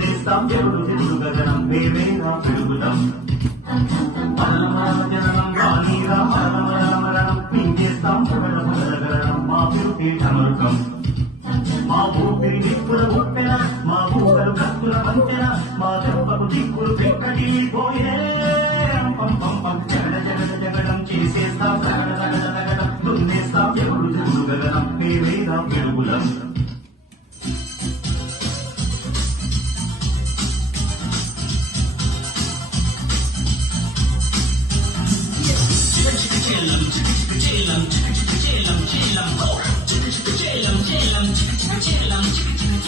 దున్నేస్తాం దేవుడు తెలుగు గగనం మేమేగా పెరుగుతాం జననం రానీరా మరణం పించేస్తాం గగనం మా పిరుకే అమృతం మా ఊపిరి నిప్పుల ఉప్పెన మా ఊగలు కత్తుల వంతెన మా దెబ్బకు దిక్కులు పెక్కడి పోయే జగడ జగడ జగడం చేసేస్తాం సగడ సగడ సగడం దున్నేస్తాం దేవుడు తెలుగు గగనం మేమేగా పెరుగులం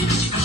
Chicken,